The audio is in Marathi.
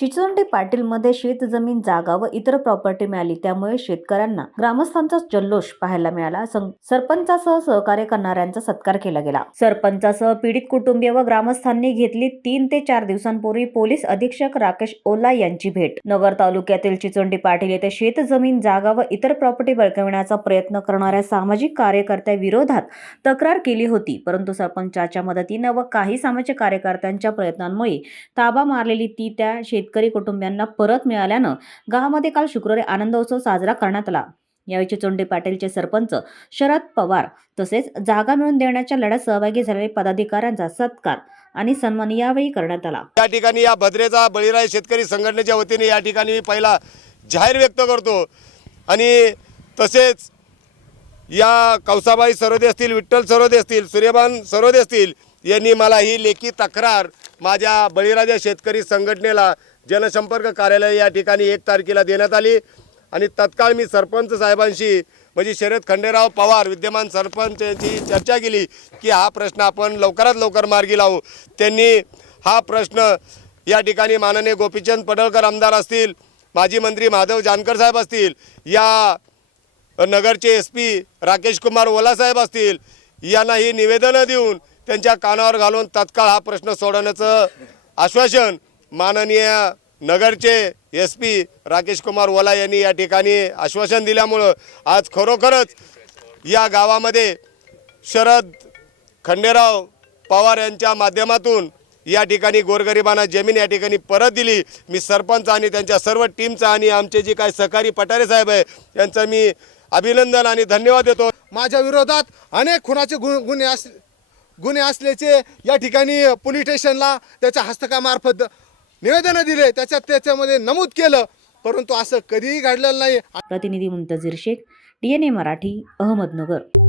चिचोंडी पाटीलमध्ये शेत जमीन जागा व इतर प्रॉपर्टी मिळाली. त्यामुळे शेतकऱ्यांना ग्रामस्थांचा जल्लोष पाहायला मिळाला. सं- सरपंचासह सहकार्य करणाऱ्यांचा सत्कार केला गेला. सरपंचासह पीडित कुटुंबीय व ग्रामस्थांनी घेतली तीन ते चार दिवसांपूर्वी पोलीस अधीक्षक राकेश ओला यांची भेट. नगर तालुक्यातील चिचोंडी पाटील येथे शेत जमीन जागा व इतर प्रॉपर्टी बळकवण्याचा प्रयत्न करणाऱ्या सामाजिक कार्यकर्त्या विरोधात तक्रार केली होती. परंतु सरपंचाच्या मदतीनं व काही सामाजिक कार्यकर्त्यांच्या प्रयत्नांमुळे ताबा मारलेली ती त्या शेतकरी कुटुंबियांना परत मिळाल्यानं गावामध्ये काल शुक्रवारी आनंदोत्सव साजरा करण्यात आला. यावेळी चोंडे पाटीलचे सरपंच शरद पवार तसेच जागा मिळून देण्याच्या लढ्यात सहभागी झालेल्या पदाधिकाऱ्यांचा सत्कार आणि सन्मान यावेळी करण्यात आला. या ठिकाणी या भद्रेचा बळीराय शेतकरी संघटनेच्या वतीने या ठिकाणी मी पहिला जाहीर व्यक्त करतो. आणि तसेच या कौसाबाई सरोदे असतील विठ्ठल सरोदे असतील सूर्यभान सरोदे असतील यांनी मला ही लेखी तक्रार माझ्या बळीराजा शेतकरी संघटनेला जनसंपर्क कार्यालय या ठिकाणी एक तारखेला देण्यात आली. आणि तत्काळ मी सरपंच साहेबांशी म्हणजे शरद खंडेराव पवार विद्यमान सरपंच यांची चर्चा केली की हा प्रश्न आपण लवकरात लवकर मार्गी लावू. त्यांनी हा प्रश्न या ठिकाणी माननीय गोपीचंद पडळकर आमदार असतील माजी मंत्री माधव जानकर साहेब असतील या नगरचे एस पी राकेश कुमार ओलासाहेब असतील यांना ही निवेदनं देऊन त्यांच्या कानावर घालून तत्काळ हा प्रश्न सोडवण्याचं आश्वासन माननीय नगरचे एस पी राकेश कुमार ओला यांनी या ठिकाणी आश्वासन दिल्यामुळं आज खरोखरच या गावामध्ये शरद खंडेराव पवार यांच्या माध्यमातून या ठिकाणी गोरगरिबांना जमीन या ठिकाणी परत दिली. मी सरपंच आणि त्यांच्या सर्व टीमचा आणि आमचे जे काही सहकारी पठारे साहेब आहे यांचं मी अभिनंदन आणि धन्यवाद देतो. माझ्या विरोधात अनेक खुनाचे गुन्हे अस गुन्हे असल्याचे या ठिकाणी पोलीस स्टेशनला त्याच्या हस्तकामार्फत निवेदनं दिले. त्याच्यात त्याच्यामध्ये नमूद केलं. परंतु असं कधीही घडलेलं नाही. प्रतिनिधी मुंतजीर शेख डीएनए मराठी अहमदनगर.